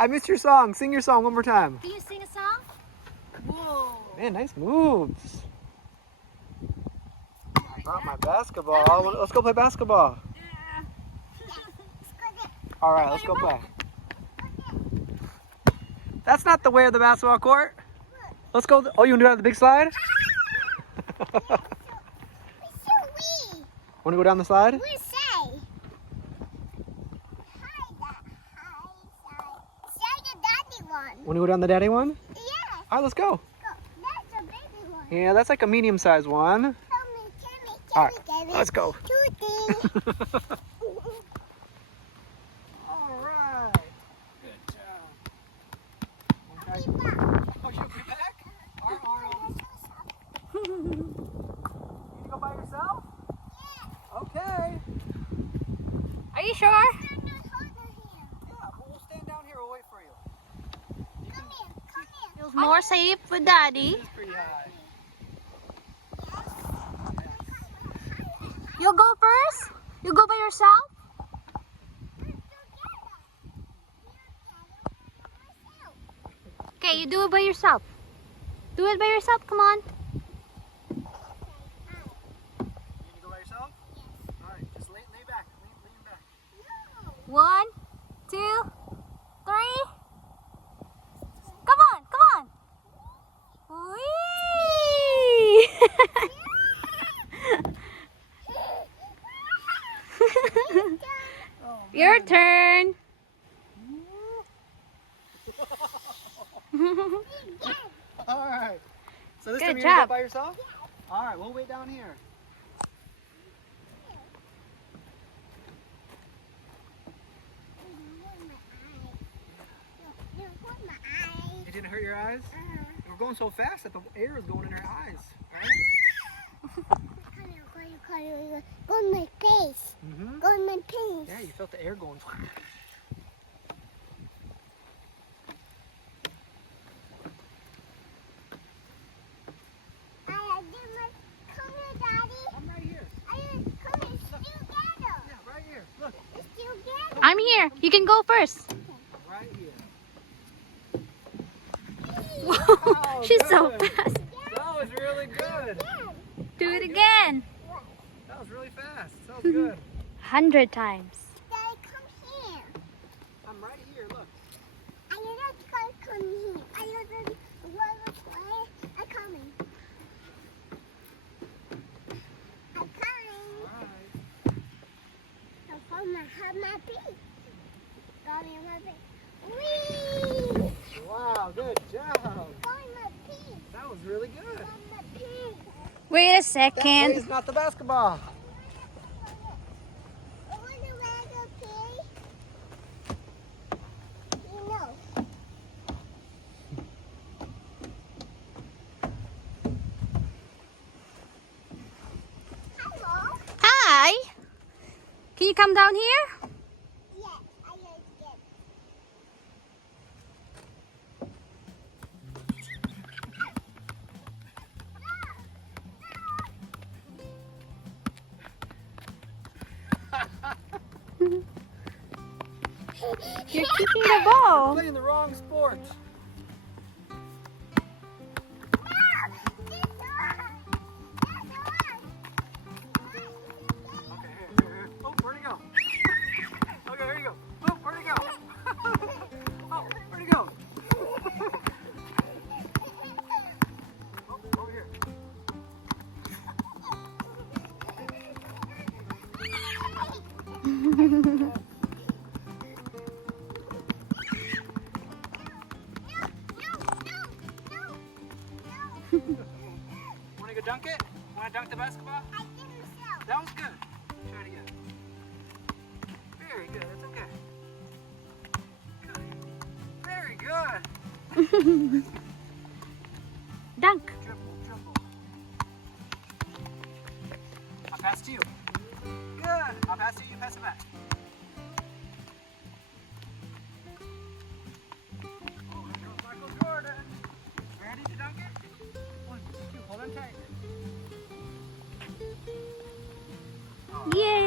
I missed your song. Sing your song one more time. Can you sing a song? Whoa. Man, nice moves. I brought my basketball. Let's go play basketball. All right, let's go play. That's not the way of the basketball court. Let's go. Oh, you want to do it on the big slide? Want to go down the slide? Want to go down the daddy one? Yeah. All right, let's go. That's a baby one. Yeah, that's like a medium-sized one. All right, let's go. All right. Good job. Okay. Oh, you'll be back? All right, Arnold. You need to go by yourself? Yeah. Okay. Are you sure? Yeah, we'll stand down here. We'll wait for you. Feels more safe with Daddy. This is pretty high. You'll go first? You go by yourself? Okay, you do it by yourself. Do it by yourself, come on. You need to go by yourself? All right, just lay back. Lean back. 1, 2, 3. Come on, come on. Whee! Your turn. All right. So this Good time you're going to job. go by yourself? All right, we'll wait down here. It didn't hurt your eyes? We're going so fast that the air is going in our eyes, right? Go in my face. Mm-hmm. Go in my face. Yeah, you felt the air going. Come here, Daddy. I'm right here. Come here, it's still together. Yeah, right here. Look, It's still together. I'm here. You can go first. right here. Whoa, she's so good. fast. That was really good. Do it again. That was really fast. That was good. 100 times. Daddy, come here. I'm right here. Look. I not come here. I don't want to play. I'm coming. I'm coming. All right. I'm going to have my feet. Going my feet. Whee! Wow, good job. Going my feet. That was really good. Going my feet. Wait a That second. is not the basketball. I want to wear the pee. You know. Hello. Hi. Can you come down here? Yes, I like it. You're kicking the ball. Playing the wrong sport. Okay, here. Oh, where'd he go? Okay, here you go. Oh, where'd he go? Oh, where'd he go? Oh, over here. Want to go dunk it? Want to dunk the basketball? That was good. Try it again. Very good. That's okay. Good. Very good. Dunk. Dribble. I'll pass to you. Good. I'll pass to you. You pass it back. Oh, here goes Michael Jordan. Ready to dunk it? 1, 2. Hold on tight. Yay.